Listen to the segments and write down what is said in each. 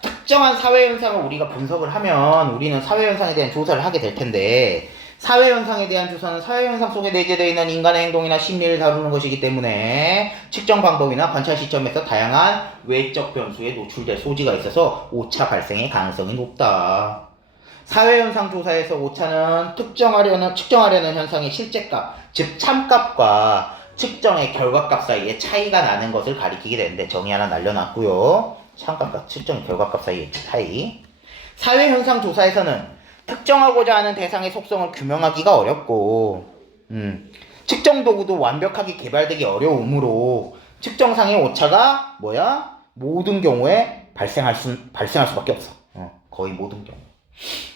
특정한 사회현상을 우리가 분석을 하면 우리는 사회현상에 대한 조사를 하게 될 텐데 사회현상에 대한 조사는 사회현상 속에 내재되어 있는 인간의 행동이나 심리를 다루는 것이기 때문에 측정 방법이나 관찰 시점에서 다양한 외적 변수에 노출될 소지가 있어서 오차 발생의 가능성이 높다. 사회현상 조사에서 오차는 측정하려는 현상의 실제값, 즉 참값과 측정의 결과값 사이에 차이가 나는 것을 가리키게 되는데 정의 하나 날려놨고요. 참값과 측정의 결과값 사이의 차이. 사회현상 조사에서는 특정하고자 하는 대상의 속성을 규명하기가 어렵고 측정 도구도 완벽하게 개발되기 어려우므로 측정상의 오차가 모든 경우에 발생할 수밖에 없어. 거의 모든 경우.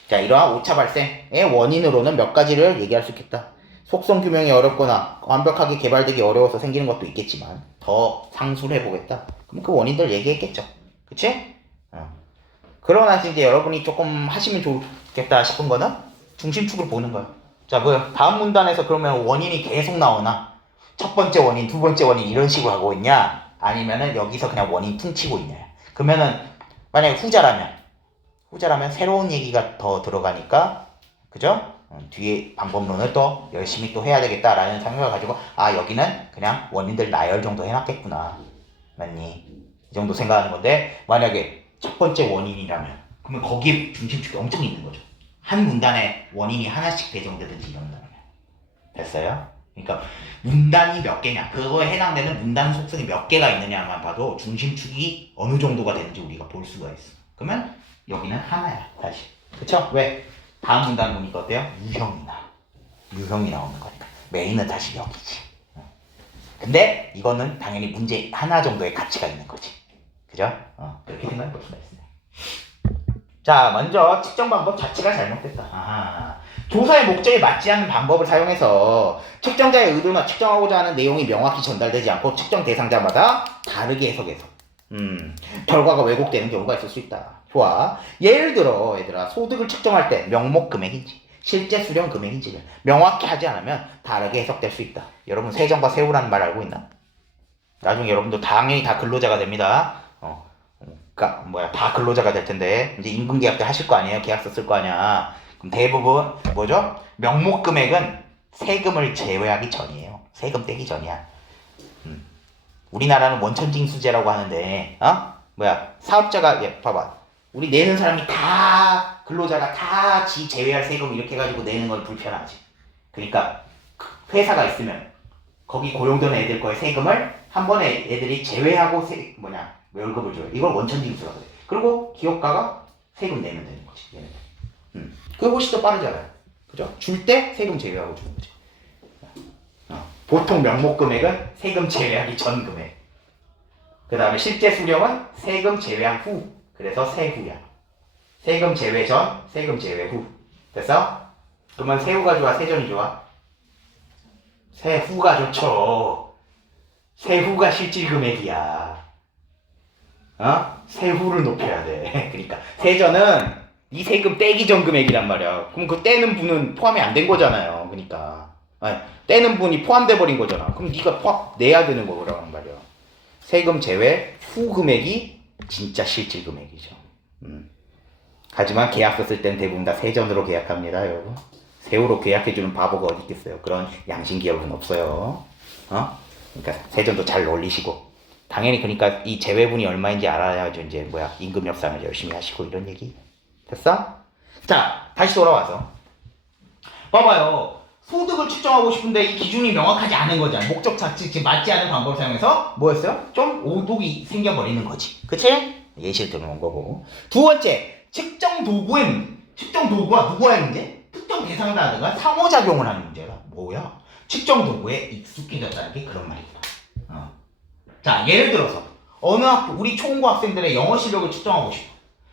자, 이러한 오차 발생의 원인으로는 몇 가지를 얘기할 수 있겠다. 속성 규명이 어렵거나 완벽하게 개발되기 어려워서 생기는 것도 있겠지만 더 상수를 해보겠다. 그럼 그 원인들 얘기했겠죠. 그치? 그러나 이제 여러분이 조금 하시면 좋겠다 싶은 거는 중심축을 보는 거야. 자, 다음 문단에서 그러면 원인이 계속 나오나? 첫 번째 원인, 두 번째 원인 이런 식으로 하고 있냐? 아니면은 여기서 그냥 원인 퉁치고 있냐? 그러면은 만약에 후자라면 새로운 얘기가 더 들어가니까, 그죠? 뒤에 방법론을 또 열심히 또 해야 되겠다라는 생각을 가지고 여기는 그냥 원인들 나열 정도 해놨겠구나. 맞니? 이 정도 생각하는 건데 만약에 첫 번째 원인이라면 그러면 거기에 중심축이 엄청 있는 거죠. 한 문단에 원인이 하나씩 배정되든지 이런다면 됐어요? 그러니까 문단이 몇 개냐 그거에 해당되는 문단 속성이 몇 개가 있느냐만 봐도 중심축이 어느 정도가 되는지 우리가 볼 수가 있어. 그러면 여기는 하나야 다시. 그쵸? 왜? 다음 문단 보니까 어때요? 유형이 나오는 거니까 메인은 다시 여기지. 근데 이거는 당연히 문제 하나 정도의 가치가 있는 거지. 그죠? 그렇게 생각해 볼 수가 있습니다. 자, 먼저 측정 방법 자체가 잘못됐다. 조사의 목적에 맞지 않는 방법을 사용해서 측정자의 의도나 측정하고자 하는 내용이 명확히 전달되지 않고 측정 대상자마다 다르게 해석해서 결과가 왜곡되는 경우가 있을 수 있다. 좋아. 예를 들어 얘들아 소득을 측정할 때 명목 금액인지 실제 수령 금액인지를 명확히 하지 않으면 다르게 해석될 수 있다. 여러분 세정과 세우라는 말 알고 있나? 나중에 여러분도 당연히 다 근로자가 됩니다. 다 근로자가 될 텐데 이제 임금계약 때 하실 거 아니에요? 계약서 쓸 거 아니야. 그럼 대부분 뭐죠? 명목 금액은 세금을 제외하기 전이에요. 세금 떼기 전이야. 우리나라는 원천징수제라고 하는데 사업자가 봐봐. 우리 내는 사람이 다 근로자가 다 지 제외할 세금 이렇게 해가지고 내는 건 불편하지. 그러니까 회사가 있으면 거기 고용되는 애들 거의 세금을 한 번에 애들이 제외하고 월급을 줘요. 이걸 원천징수라고 그래. 그리고 기업가가 세금 내면 되는 거지. 얘네들. 그게 훨씬 더 빠르잖아요. 그죠? 줄 때 세금 제외하고 주는 거지. 보통 명목 금액은 세금 제외하기 전 금액. 그 다음에 실제 수령은 세금 제외한 후. 그래서 세후야. 세금 제외 전, 세금 제외 후. 됐어? 그러면 세후가 좋아, 세전이 좋아? 세후가 좋죠. 세후가 실질 금액이야. 세후를 높여야 돼. 그러니까 세전은 이 세금 떼기 전 금액이란 말이야. 그럼 그 떼는 분은 포함이 안 된 거잖아요. 그러니까 떼는 분이 포함돼 버린 거잖아. 그럼 네가 내야 되는 거란 말이야. 세금 제외 후 금액이 진짜 실질 금액이죠. 하지만 계약서 쓸 때는 대부분 다 세전으로 계약합니다, 여러분. 세후로 계약해주는 바보가 어디 있겠어요. 그런 양심 기업은 없어요. 그러니까 세전도 잘 올리시고. 당연히 그러니까 이 제외분이 얼마인지 알아야죠. 이제 임금 협상을 열심히 하시고 이런 얘기. 됐어? 자, 다시 돌아와서 봐봐요. 소득을 측정하고 싶은데 이 기준이 명확하지 않은 거잖아. 목적 자체 맞지 않은 방법을 사용해서 뭐였어요? 좀 오독이 생겨버리는 거지. 그치? 예시를 들어놓은 거고. 두 번째, 측정 도구가 누구의 문제? 특정 대상자가 상호작용을 하는 문제라. 뭐야? 측정 도구에 익숙해졌다는 게 그런 말이구나. 자, 예를 들어서 어느 학교, 우리 초중고 학생들의 영어 실력을 측정하고 싶어.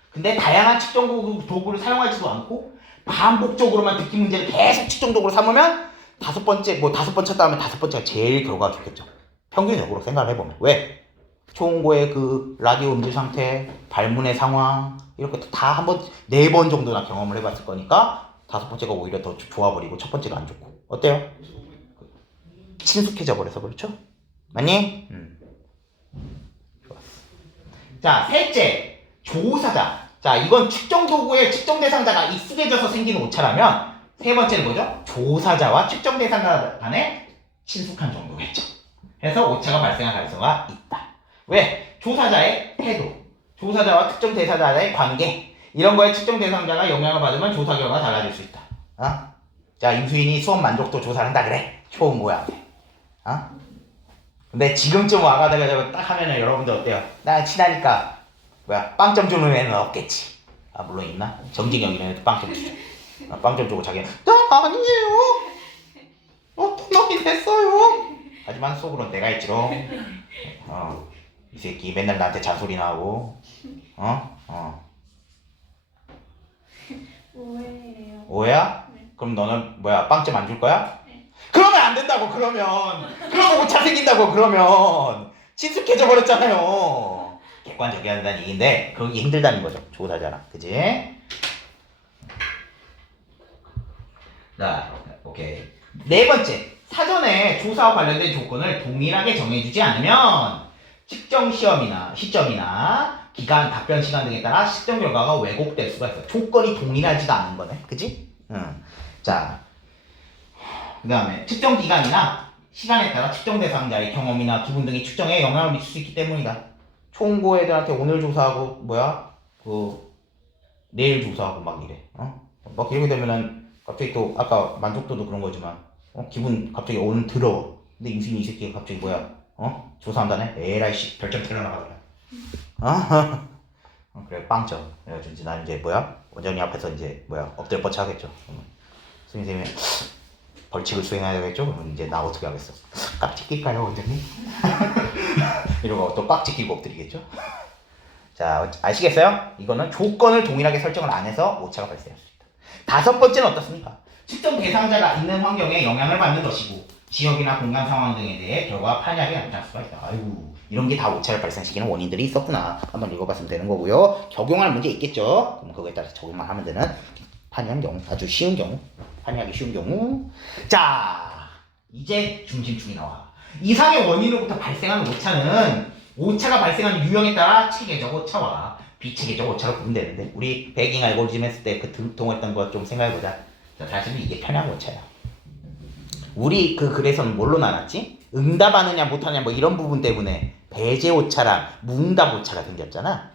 근데 다양한 측정 도구를 사용하지도 않고 반복적으로만 듣기 문제를 계속 측정 도구로 삼으면 다섯 번 쳤다 하면 다섯 번째가 제일 결과가 좋겠죠. 평균적으로 생각을 해보면. 왜? 초중고의 그 라디오 음질 상태, 발문의 상황 이렇게 다 한 번, 4번 정도나 경험을 해봤을 거니까 다섯 번째가 오히려 더 좋아버리고 첫 번째가 안 좋고. 어때요? 친숙해져 버려서 그렇죠? 맞니? 좋았어. 자, 셋째. 조사자. 자, 이건 측정 도구의 측정 대상자가 익숙해져서 생기는 오차라면 세 번째는 뭐죠? 조사자와 측정 대상자 간의 친숙한 정도겠죠. 그래서 오차가 발생할 가능성이 있다. 왜? 조사자의 태도, 조사자와 특정 대상자의 관계 이런 거에 측정 대상자가 영향을 받으면 조사 결과가 달라질 수 있다. 어? 자, 임수인이 수업 만족도 조사를 한다 그래. 초음고야. 어? 근데 지금쯤 와가지고 딱 하면은 여러분들 어때요? 나랑 친하니까 뭐야 빵점 주는 애는 없겠지. 아 물론 있나? 정진영 이런 애도 빵점 주죠. 빵점 주고 자기는 나 아니에요. 어떤 놈이 됐어요. 하지만 속으로는 내가 했지롱. 이 새끼 맨날 나한테 잔소리나 하고. 오해예요. 오해야? 네. 그럼 너는 뭐야 빵점 안 줄 거야? 네. 그러면 안 된다고. 그러면 오차 생긴다고. 그러면 친숙해져 버렸잖아요. 객관적이어야 한다는 얘기인데 그게 힘들다는 거죠. 조사자랑. 그지? 자, 오케이. 네 번째, 사전에 조사와 관련된 조건을 동일하게 정해주지 않으면 측정 시점이나 기간, 답변 시간 등에 따라 측정 결과가 왜곡될 수가 있어. 조건이 동일하지가 않은 거네. 그지? 응. 자, 그 다음에 측정 기간이나 시간에 따라 측정 대상자의 경험이나 기분 등이 측정에 영향을 미칠 수 있기 때문이다. 초음고 애들한테 오늘 조사하고 내일 조사하고 막 이래. 막 이렇게 되면은 갑자기 또 아까 만족도도 그런 거지만 기분 갑자기 오늘 더러워. 근데 임신이 이 새끼가 갑자기 조사한다네? 에라이 씨 별점 테러 나가더라. 그래 빵점. 그래가지고 이제 난 이제 원장님 앞에서 이제 엎드려 뻗쳐 하겠죠. 선생님이 벌칙을 수행해야겠죠? 그러면 이제 나 어떻게 하겠어? 깍지 낄까요 원장님? 이러고 또 깍지 끼고 엎드리겠죠? 자, 아시겠어요? 이거는 조건을 동일하게 설정을 안 해서 오차가 발생할 수 있다. 다섯 번째는 어떻습니까? 측정 대상자가 있는 환경에 영향을 받는 것이고 지역이나 공간 상황 등에 대해 결과 판이하게 나타날 수가 있다. 아이고, 이런 게 다 오차를 발생시키는 원인들이 있었구나. 한번 읽어봤으면 되는 거고요. 적용할 문제 있겠죠? 그럼 그거에 따라서 적용만 하면 되는 판이한 경우, 아주 쉬운 경우, 판이하기 쉬운 경우. 자, 이제 중심축이 나와. 이상의 원인으로부터 발생하는 오차는 오차가 발생하는 유형에 따라 체계적 오차와 비체계적 오차로 구분되는데 우리 배깅 알고리즘 했을 때 그 동했던 거 좀 생각해보자. 자, 사실은 이게 편향 오차야. 우리 그 글에서는 뭘로 나눴지? 응답하느냐 못하느냐 뭐 이런 부분 때문에 배제 오차랑 무응답 오차가 생겼잖아.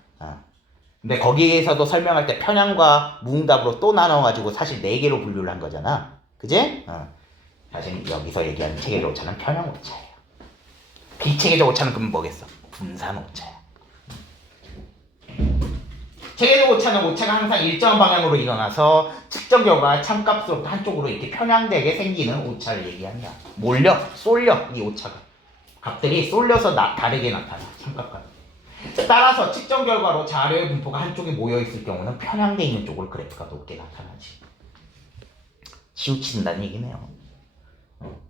근데 거기에서도 설명할 때 편향과 무응답으로 또 나눠가지고 사실 4개로 분류를 한 거잖아. 그지? 사실 여기서 얘기하는 체계적 오차는 편향 오차예요. 비체계적 오차는 그럼 뭐겠어? 분산 오차야. 체계적 오차는 오차가 항상 일정한 방향으로 일어나서 측정 결과가 참값으로부터 한쪽으로 이렇게 편향되게 생기는 오차를 얘기한다. 쏠려 이 오차가. 값들이 쏠려서 다르게 나타나. 참값과. 따라서 측정 결과로 자료의 분포가 한쪽에 모여있을 경우는 편향되어 있는 쪽으로 그래프가 높게 나타나지. 치우친다는 얘기네요.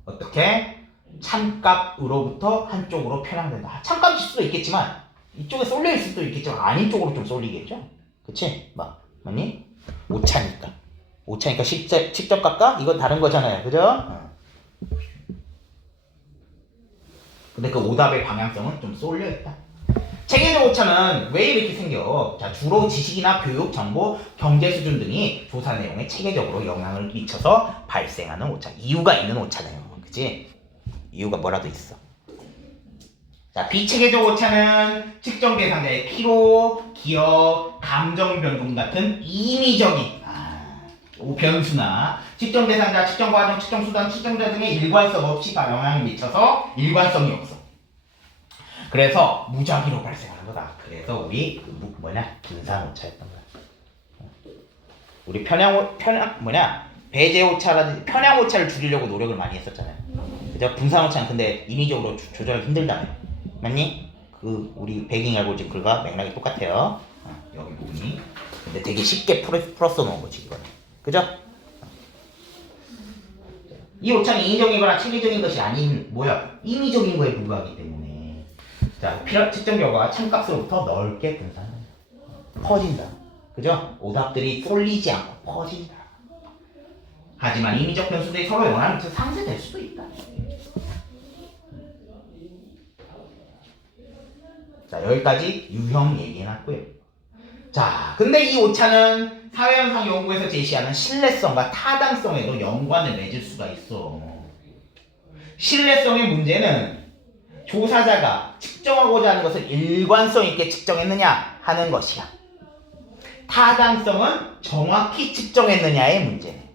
어떻게? 참값으로부터 한쪽으로 편향된다. 참값일 수도 있겠지만 이쪽에 쏠려있을 수도 있겠지만 아닌 쪽으로 좀 쏠리겠죠? 그치? 맞니? 오차니까 직접값과 이건 다른 거잖아요. 그죠? 근데 그 오답의 방향성은 좀 쏠려있다. 체계적 오차는 왜 이렇게 생겨? 자, 주로 지식이나 교육, 정보, 경제 수준 등이 조사 내용에 체계적으로 영향을 미쳐서 발생하는 오차. 이유가 있는 오차네요. 그치? 이유가 뭐라도 있어. 자, 비체계적 오차는 측정 대상자의 피로, 기억, 감정 변동 같은 인위적인 변수나 측정 대상자, 측정 과정, 측정 수단, 측정자 등의 일관성 없이 영향을 미쳐서 일관성이 없어. 그래서 무작위로 발생하는 거다. 그래서 우리 분산 오차였던 거야. 우리 배제 오차라든지 편향 오차를 줄이려고 노력을 많이 했었잖아요. 그죠? 분산 오차는 근데 인위적으로 조절하기 힘들다며. 맞니? 우리 배깅 알고리즘 글과 맥락이 똑같아요. 여기 부분이. 근데 되게 쉽게 풀었어 놓은 거지 이거는. 그죠? 이 오차는 인위적이거나 체계적인 것이 아닌 임의적인 거에 불과하기 때문에 자, 측정 결과가 참값으로부터 넓게 분산한다. 퍼진다. 그죠? 오답들이 쏠리지 않고 퍼진다. 하지만 임의적 변수들이 서로 영향을 미쳐 상쇄될 수도 있다. 자, 여기까지 유형 얘기해놨고요. 자, 근데 이 오차는 사회현상 연구에서 제시하는 신뢰성과 타당성에도 연관을 맺을 수가 있어. 신뢰성의 문제는 조사자가 측정하고자 하는 것을 일관성 있게 측정했느냐 하는 것이야. 타당성은 정확히 측정했느냐의 문제네.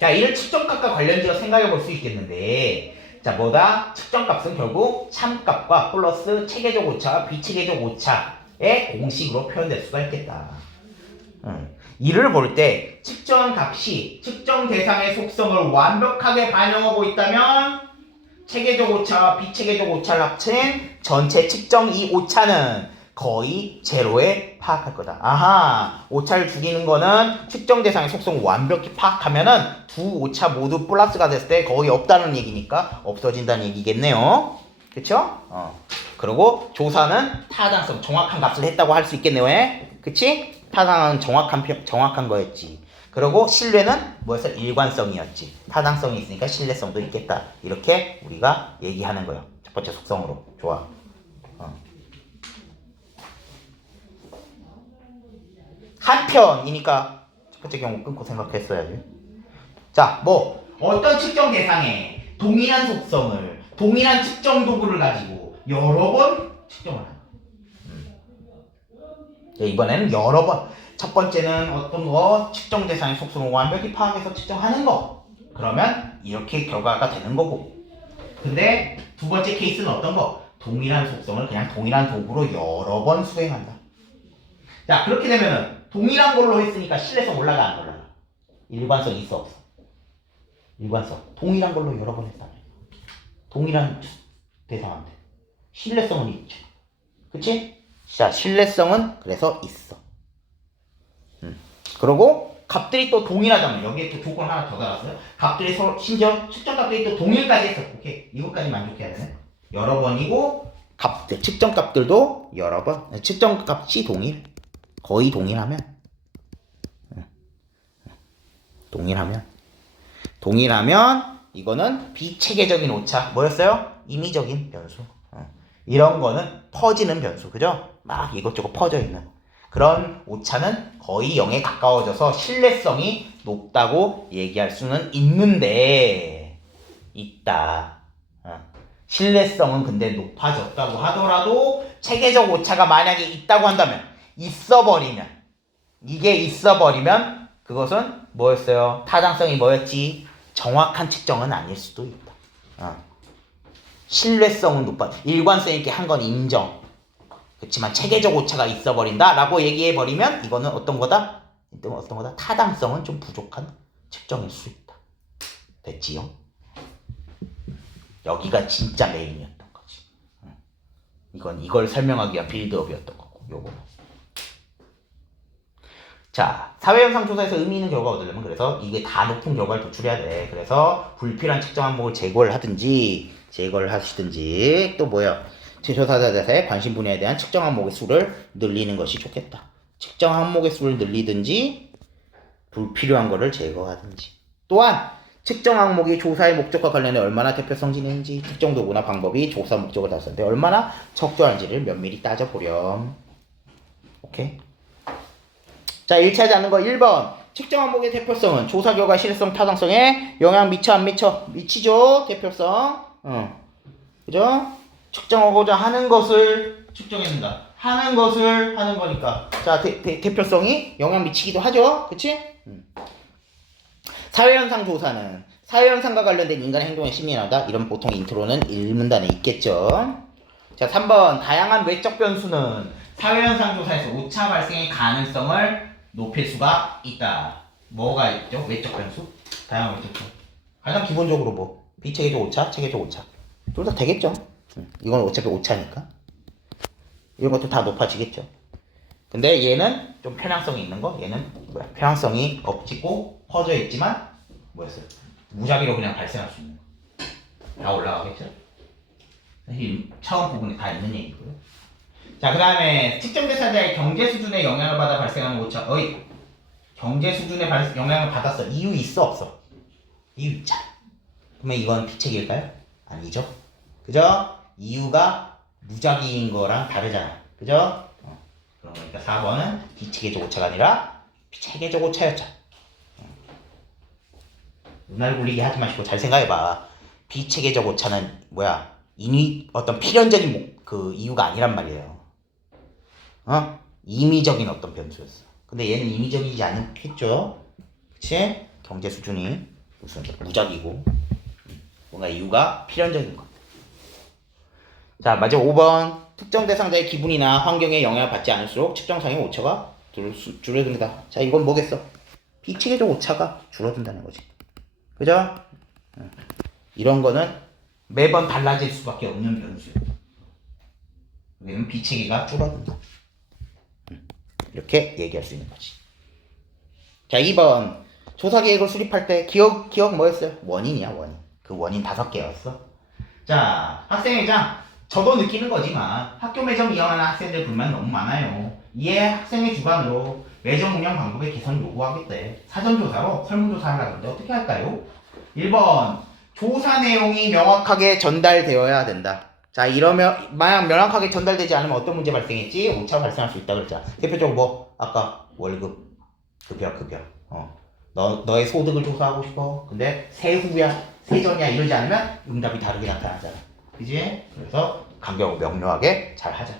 자, 이를 측정값과 관련지어 생각해 볼 수 있겠는데, 자, 뭐다? 측정값은 결국 참값과 플러스 체계적 오차와 비체계적 오차의 공식으로 표현될 수가 있겠다. 이를 볼 때 측정한 값이 측정 대상의 속성을 완벽하게 반영하고 있다면 체계적 오차와 비체계적 오차를 합친 전체 측정 이 오차는 거의 제로에 파악할 거다. 아하, 오차를 죽이는 거는 측정 대상의 속성을 완벽히 파악하면은 두 오차 모두 플러스가 됐을 때 거의 없다는 얘기니까 없어진다는 얘기겠네요. 그쵸? 그리고 조사는 타당성, 정확한 값을 했다고 할 수 있겠네요. 그치? 타당은 정확한 거였지. 그리고 신뢰는 뭐였어? 일관성이었지. 타당성이 있으니까 신뢰성도 있겠다. 이렇게 우리가 얘기하는 거예요. 첫 번째 속성으로. 좋아. 한편이니까 첫 번째 경우 끊고 생각했어야지. 자, 뭐 어떤 측정 대상에 동일한 속성을 동일한 측정 도구를 가지고 여러 번 측정을 한다. 이번에는 여러 번. 첫 번째는 어떤 거 측정 대상의 속성을 완벽히 파악해서 측정하는 거. 그러면 이렇게 결과가 되는 거고. 근데 두 번째 케이스는 어떤 거? 동일한 속성을 그냥 동일한 도구로 여러 번 수행한다. 자, 그렇게 되면은 동일한 걸로 했으니까 신뢰성 올라가 안 올라가? 일관성 있어 없어? 일관성. 동일한 걸로 여러 번 했다며. 동일한 대상한테. 신뢰성은 있죠. 그치? 자, 신뢰성은 그래서 있어. 그리고 값들이 또 동일하다면 여기에 또 조건 하나 더 달았어요. 값들이 서로 심지어 측정 값들이 또 동일까지 했어. 오케이. 이것까지 만족해야 되네. 여러 번이고 값들 측정 값들도 여러 번. 측정 값이 동일. 거의 동일하면 이거는 비체계적인 오차. 뭐였어요? 임의적인 변수. 이런 거는 퍼지는 변수. 그죠? 막 이것저것 퍼져 있는 그런 오차는 거의 0에 가까워져서 신뢰성이 높다고 얘기할 수는 있는데 있다. 신뢰성은 근데 높아졌다고 하더라도 체계적 오차가 만약에 있다고 한다면 이게 있어버리면 그것은 뭐였어요? 타당성이 뭐였지? 정확한 측정은 아닐 수도 있다. 신뢰성은 높아. 일관성 있게 한 건 인정. 그렇지만 체계적 오차가 있어버린다 라고 얘기해버리면 이거는 어떤 거다? 타당성은 좀 부족한 측정일 수 있다. 됐지요? 여기가 진짜 메인이었던 거지. 이걸 설명하기 위한 빌드업이었던 거고 요거. 자, 사회현상 조사에서 의미 있는 결과가 얻으려면 그래서 이게 다 높은 결과를 도출해야 돼. 그래서 불필요한 측정 항목을 제거를 하시든지 또 뭐야? 조사자의 관심 분야에 대한 측정 항목의 수를 늘리는 것이 좋겠다. 측정 항목의 수를 늘리든지 불필요한 거를 제거하든지. 또한 측정 항목이 조사의 목적과 관련해 얼마나 대표성 지니는지 특정 도구나 방법이 조사 목적을 달성하는데 얼마나 적절한지를 면밀히 따져보렴. 오케이? 자, 1차지 않는 거 1번. 측정 항목의 대표성은 조사 결과 실효성 타당성에 영향 미쳐 안 미쳐? 미치죠. 대표성. 그죠? 측정하고자 하는 것을 측정해낸다. 하는 것을 하는 거니까. 자, 대표성이 영향 미치기도 하죠. 그치? 사회현상 조사는 사회현상과 관련된 인간의 행동의 심리나다. 이런 보통 인트로는 1문단에 있겠죠. 자, 3번. 다양한 외적 변수는 사회현상 조사에서 오차 발생의 가능성을 높일 수가 있다. 뭐가 있죠? 외적 변수? 다양한 외적 변수. 가장 기본적으로 뭐? 비체계적 오차, 체계적 오차. 둘 다 되겠죠? 이건 어차피 오차니까. 이런 것도 다 높아지겠죠. 근데 얘는 좀 편향성이 있는 거. 얘는 뭐야? 편향성이 없고 퍼져 있지만 뭐였어요? 무작위로 그냥 발생할 수 있는 거. 다 올라가겠죠? 사실 처음 부분에 다 있는 얘기고요. 자, 그 다음에 특정 대상자의 경제 수준에 영향을 받아 발생하는 오차. 경제 수준에 영향을 받았어. 이유 있어 없어? 이유 있잖아. 그러면 이건 비책일까요? 아니죠. 그죠? 이유가 무작위인 거랑 다르잖아. 그죠? 그런 거니까 4번은 비체계적 오차가 아니라 체계적 오차였죠. 눈알 굴리기 하지 마시고 잘 생각해봐. 비체계적 오차는 뭐야? 어떤 필연적인 그 이유가 아니란 말이에요. 임의적인 어떤 변수였어. 근데 얘는 임의적이지 않겠죠? 그치? 경제 수준이 무슨 무작위고 뭔가 이유가 필연적인 거. 자, 마지막 5번. 특정 대상자의 기분이나 환경에 영향을 받지 않을수록 측정상의 오차가 줄어든다. 자, 이건 뭐겠어? 비체계적 오차가 줄어든다는 거지. 그죠? 이런 거는 매번 달라질 수밖에 없는 변수예요. 왜냐면 비체계가 줄어든다. 이렇게 얘기할 수 있는 거지. 자, 2번. 조사 계획을 수립할 때 기억 뭐였어요? 원인이야, 원인. 그 원인 5개였어. 자, 학생회장. 저도 느끼는 거지만 학교 매점 이용하는 학생들 불만이 너무 많아요. 이에 학생의 주관으로 매점 운영 방법의 개선을 요구하겠대. 사전조사로 설문조사를 하는데 어떻게 할까요? 1번. 조사 내용이 명확하게 전달되어야 된다. 자, 이러면 만약 명확하게 전달되지 않으면 어떤 문제 발생했지? 오차 발생할 수 있다 그랬잖아. 대표적으로 뭐 아까 월급, 급여. 너의 소득을 조사하고 싶어. 근데 세후야, 세전이야 이러지 않으면 응답이 다르게 나타나잖아. 그지? 그래서 간결하고 명료하게 잘 하자.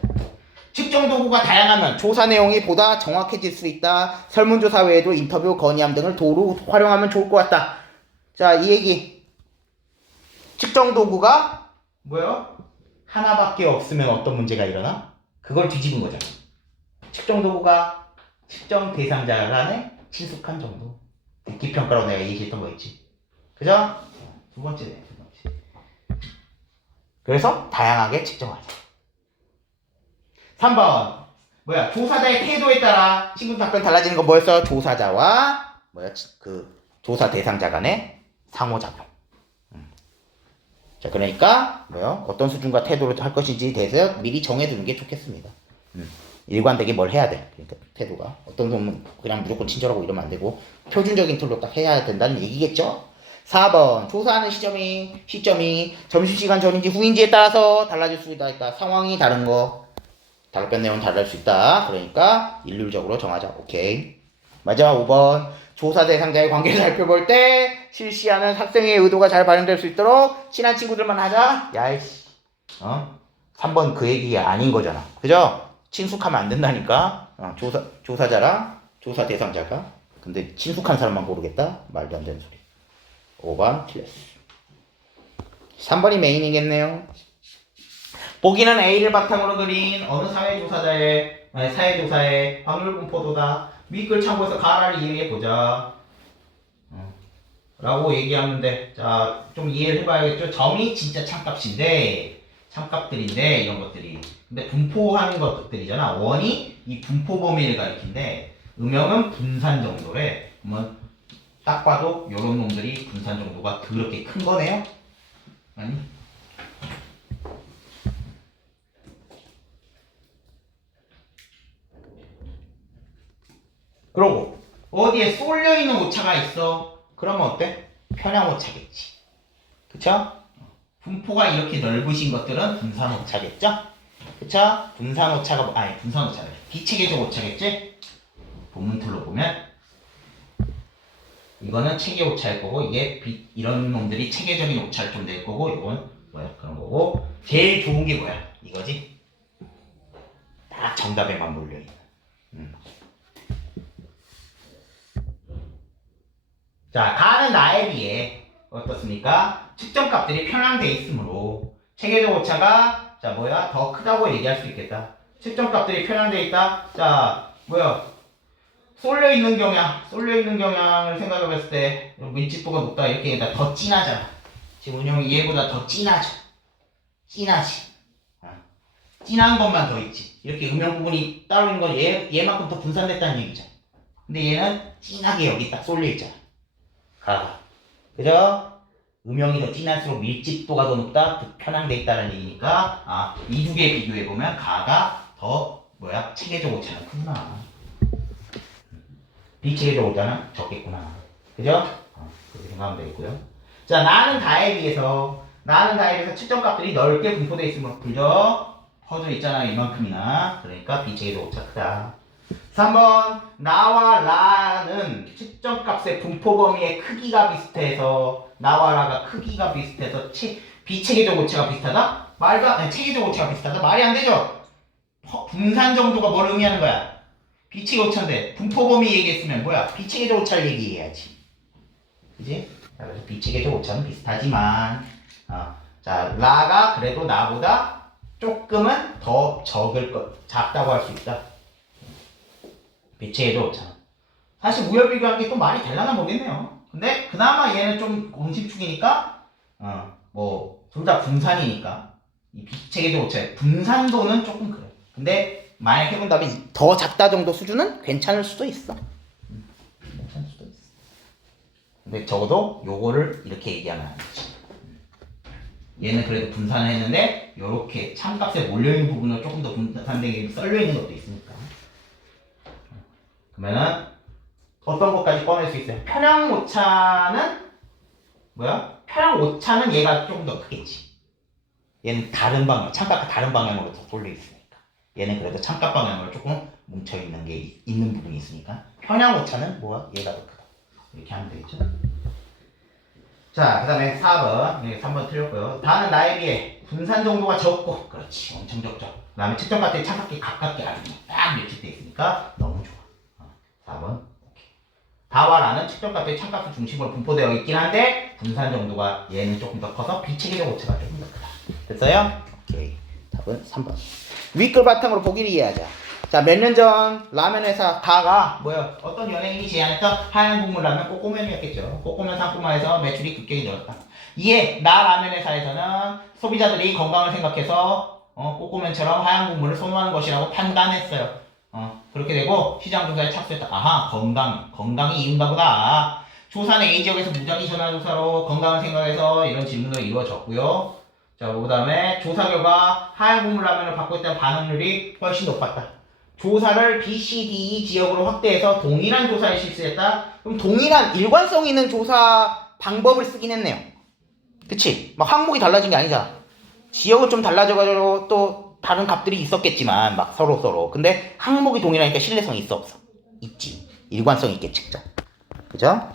측정 도구가 다양하면 조사 내용이 보다 정확해질 수 있다. 설문조사 외에도 인터뷰, 건의함 등을 도로 활용하면 좋을 것 같다. 자, 이 얘기. 측정 도구가 뭐요? 하나밖에 없으면 어떤 문제가 일어나? 그걸 뒤집은 거잖아. 측정 도구가 측정 대상자 간에 친숙한 정도. 듣기 평가로 내가 얘기했던 거 있지. 그죠? 두 번째네. 그래서 다양하게 측정하자. 3번. 조사자의 태도에 따라 친구 답변 달라지는 거 뭐였어? 조사자와 그 조사 대상자 간의 상호작용. 자, 그러니까 어떤 수준과 태도를 할 것인지 대해서 미리 정해두는 게 좋겠습니다. 일관되게 뭘 해야 돼. 그러니까 태도가 어떤 놈은 그냥 무조건 친절하고 이러면 안 되고 표준적인 틀로 딱 해야 된다는 얘기겠죠? 4번. 조사하는 시점이 점심시간 전인지 후인지에 따라서 달라질 수 있다. 상황이 다른 거. 답변 내용은 다를 수 있다. 그러니까 일률적으로 정하자. 오케이. 마지막 5번. 조사 대상자의 관계를 살펴볼 때 실시하는 학생의 의도가 잘 반영될 수 있도록 친한 친구들만 하자. 야이씨. 3번 그 얘기 아닌 거잖아. 그죠? 친숙하면 안 된다니까. 조사자랑 조사 대상자가. 근데 친숙한 사람만 고르겠다? 말도 안 되는 소리. 5번 틀렸어. 3번이 메인이겠네요. 보기는 A를 바탕으로 그린 어느 사회조사의 확률 분포도다. 윗글 참고해서 가나를 이해해보자. 라고 얘기하는데, 자, 좀 이해를 해봐야겠죠? 점이 진짜 참값들인데, 이런 것들이. 근데 분포하는 것들이잖아. 원이 이 분포 범위를 가리킨데, 음영은 분산 정도래. 그러면 딱 봐도 요런 놈들이 분산 정도가 그렇게 큰 거네요? 아니? 그러고 어디에 쏠려있는 오차가 있어? 그러면 어때? 편향 오차겠지. 그쵸? 분포가 이렇게 넓으신 것들은 분산 오차겠죠? 그쵸? 분산 오차가 분산 오차래. 비체계적 오차겠지? 본문틀로 보면 이거는 체계 오차일 거고 이게 이런 놈들이 체계적인 오차를 좀 낼 거고 이건 그런 거고 제일 좋은 게 뭐야? 이거지? 딱 정답에만 몰려있는. 자, 가는 나에 비해 어떻습니까? 측정값들이 편향돼 있으므로 체계적 오차가 더 크다고 얘기할 수 있겠다. 측정값들이 편향돼 있다. 자, 쏠려있는 경향을 생각해봤을 때 밀집도가 높다 이렇게 더 진하잖아. 지금 운영이 얘보다 더 진하지. 진한 것만 더 있지. 이렇게 음영 부분이 따로 있는 건 얘만큼 더 분산됐다는 얘기죠. 근데 얘는 진하게 여기 딱 쏠려있잖아. 가가. 그죠? 음영이 더 진할수록 밀집도가 더 높다. 더 편향돼 있다는 얘기니까 이 두 개 비교해보면 가가 더 체계적 오차는 크구나. 비체계적 오차는 적겠구나. 그죠? 그렇게 생각하면 되겠고요. 자, 나는 다에 비해서 측정값들이 넓게 분포되어 있으면 그죠? 퍼져 있잖아 이만큼이나. 그러니까 B체계도 오차 크다. 3번 나와 라는 측정값의 분포 범위의 크기가 비슷해서 나와 라가 크기가 비슷해서 비체계적 오차가 비슷하다? 아니, 체계적 오차가 비슷하다? 말이 안 되죠? 분산 정도가 뭘 의미하는 거야? 비체계 오차인데 분포 범위 얘기했으면 뭐야? 비체계적 오차를 얘기해야지. 그지? 그래서 비체계적 오차는 비슷하지만 자 라가 그래도 나보다 조금은 더 작다고 할 수 있다. 비체계적 오차. 사실 우열 비교한 게 또 말이 되려나 모르겠네요. 근데 그나마 얘는 좀 공식축이니까 뭐 둘 다 분산이니까 이 비체계적 오차의 분산도는 조금 그래. 근데 만약 해본다면 더 작다 정도 수준은 괜찮을 수도 있어. 괜찮을 수도 있어. 근데 적어도 요거를 이렇게 얘기하면 안 되지. 얘는 그래도 분산을 했는데 요렇게 참값에 몰려있는 부분을 조금 더 분산되게 썰려있는 것도 있으니까. 그러면은 어떤 것까지 꺼낼 수 있어요? 편향 오차는 뭐야? 편향 오차는 얘가 조금 더 크겠지. 얘는 다른 방향, 참값과 다른 방향으로 더 돌려 있으니까. 얘는 그래도 참값 방향으로 조금 뭉쳐 있는 게 있는 부분이 있으니까. 편향 오차는 뭐야? 얘가 더 크다. 이렇게 하면 되겠죠? 자, 그 다음에 4번. 네, 3번 틀렸고요. 다는 나에 비해 분산 정도가 적고, 그렇지, 엄청 적죠. 그 다음에 측정값들이 참값기 가깝게 아주 딱 밀집돼 있으니까 너무 좋아. 4번. 다와 라는 측정값의 참값을 중심으로 분포되어 있긴 한데 분산 정도가 얘는 조금 더 커서 비체계적 오차가 조금 더 크다. 됐어요? 오케이. 답은 3번. 윗글 바탕으로 보기를 이해하자. 자, 몇 년 전 라면 회사 다가 뭐야? 어떤 연예인이 제안했던 하얀 국물 라면 꼬꼬면이었겠죠. 꼬꼬면 상품화해서 매출이 급격히 늘었다. 이에 나 라면 회사에서는 소비자들이 건강을 생각해서 꼬꼬면처럼 하얀 국물을 선호하는 것이라고 판단했어요. 그렇게 되고 시장 조사에 착수했다. 아하, 건강이 이른가 보다. 조사는 A 지역에서 무작위 전화조사로 건강을 생각해서 이런 질문으로 이루어졌고요. 자, 그 다음에 조사 결과 하얀 국물 라면을 받고 있다는 반응률이 훨씬 높았다. 조사를 B, C, D, E 지역으로 확대해서 동일한 조사에 실시했다. 그럼 동일한 일관성 있는 조사 방법을 쓰긴 했네요. 그치? 막 항목이 달라진 게 아니잖아. 지역은 좀 달라져가지고 또 다른 값들이 있었겠지만 막 서로 근데 항목이 동일하니까 신뢰성이 있어 없어? 있지. 일관성 있게 측정. 그죠?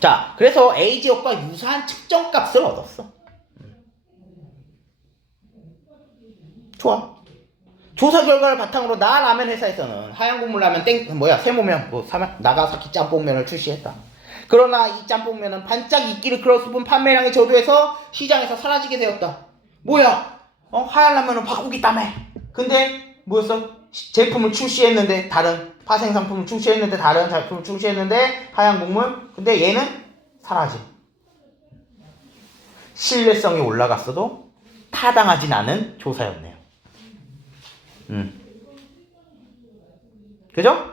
자, 그래서 A 지역과 유사한 측정값을 얻었어. 좋아. 조사 결과를 바탕으로 나 라면 회사에서는 하얀 국물 라면 세모면 나가사키 짬뽕면을 출시했다. 그러나 이 짬뽕면은 반짝 인기를 끌어쓰은 판매량이 저조해서 시장에서 사라지게 되었다. 뭐야? 하얀 라면은 바꾸기 있다며. 근데 뭐였어? 제품을 출시했는데 다른 파생 상품을 출시했는데 다른 제품을 출시했는데 하얀 국물. 근데 얘는 사라짐. 신뢰성이 올라갔어도 타당하진 않은 조사였네요. 그죠?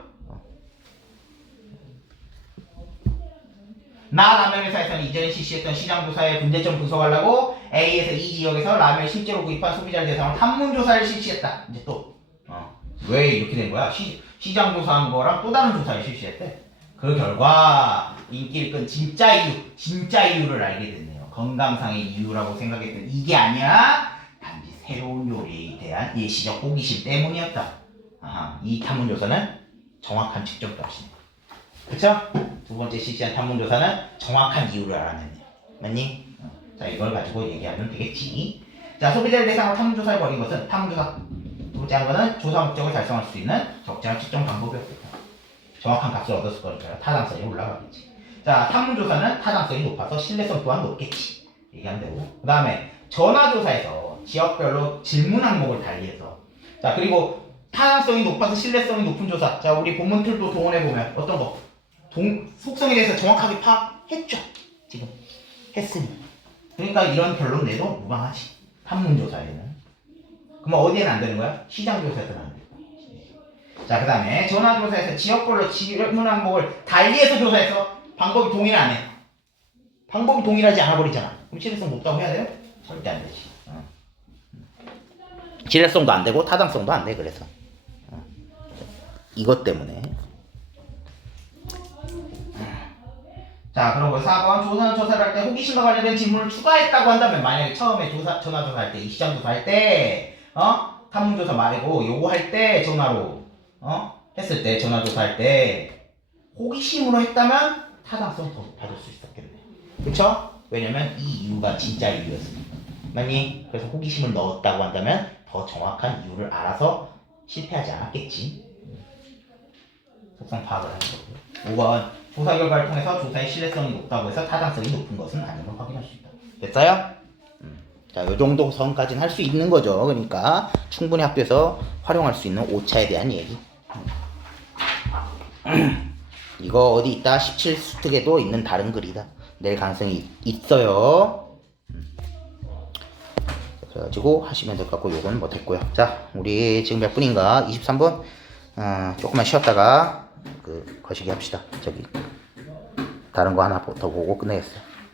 나 라면 회사에서는 이전에 실시했던 시장 조사의 문제점 분석하려고 A에서 E 지역에서 라면을 실제로 구입한 소비자를 대상으로 탐문 조사를 실시했다. 이제 또 왜 이렇게 된 거야? 시장 조사한 거랑 또 다른 조사를 실시했대. 그 결과 인기를 끈 진짜 이유를 알게 됐네요. 건강상의 이유라고 생각했던 이게 아니야. 단지 새로운 요리에 대한 예시적 호기심 때문이었다. 이 탐문조사는 정확한 측정값이네. 그쵸? 두 번째 실시한 탐문조사는 정확한 이유를 알아냈네요. 맞니? 자, 이걸 가지고 얘기하면 되겠지. 자, 소비자를 대상으로 탐문조사를 벌인 것은 탐문조사. 두 번째 한 거는 조사 목적을 달성할 수 있는 적절한 측정 방법이었겠다. 정확한 값을 얻었을 거니까 타당성이 올라가겠지. 자, 탐문조사는 타당성이 높아서 신뢰성 또한 높겠지. 얘기하면 되고. 그 다음에 전화조사에서 지역별로 질문 항목을 달리해서 자, 그리고 타당성이 높아서 신뢰성이 높은 조사. 자, 우리 본문 툴도 동원해보면 어떤 거? 속성에 대해서 정확하게 파악했죠. 지금 했으니. 그러니까 이런 결론 내도 무방하지. 탐문조사에는. 그럼 어디에는 안 되는 거야? 시장조사에서는 안 되고. 자, 그 다음에 전화조사에서 지역별로 질문 항목을 달리해서 조사해서 방법이 동일 안 해. 방법이 동일하지 않아 버리잖아. 그럼 신뢰성 높다고 해야 돼요? 절대 안 되지. 신뢰성도 안 되고 타당성도 안 돼. 그래서 이것 때문에. 자, 그리고 4번 조사를 할 때 호기심과 관련된 질문을 추가했다고 한다면 만약에 처음에 전화조사 할 때 이 시장조사 할 때 탐문조사 말고 요거 할 때 전화로 했을 때 전화조사 할 때 호기심으로 했다면 타당성 더 받을 수 있었겠네. 그쵸? 왜냐면 이 이유가 진짜 이유였으니까. 맞니? 그래서 호기심을 넣었다고 한다면 더 정확한 이유를 알아서 실패하지 않았겠지. 속성 파악을 하는 거고요. 5번 조사 결과를 통해서 조사의 신뢰성이 높다고 해서 타당성이 높은 것은 아님을 확인할 수 있다. 됐어요? 자, 요 정도 선까지는 할 수 있는 거죠. 그러니까 충분히 학교에서 활용할 수 있는 오차에 대한 얘기. 이거 어디 있다? 17수특에도 있는 다른 글이다. 낼 가능성이 있어요. 그래가지고 하시면 될 것 같고 요건 뭐 됐고요. 자, 우리 지금 몇 분인가? 23분? 조금만 쉬었다가 거시기 합시다. 저기 다른 거 하나 더 보고 끝내겠어요.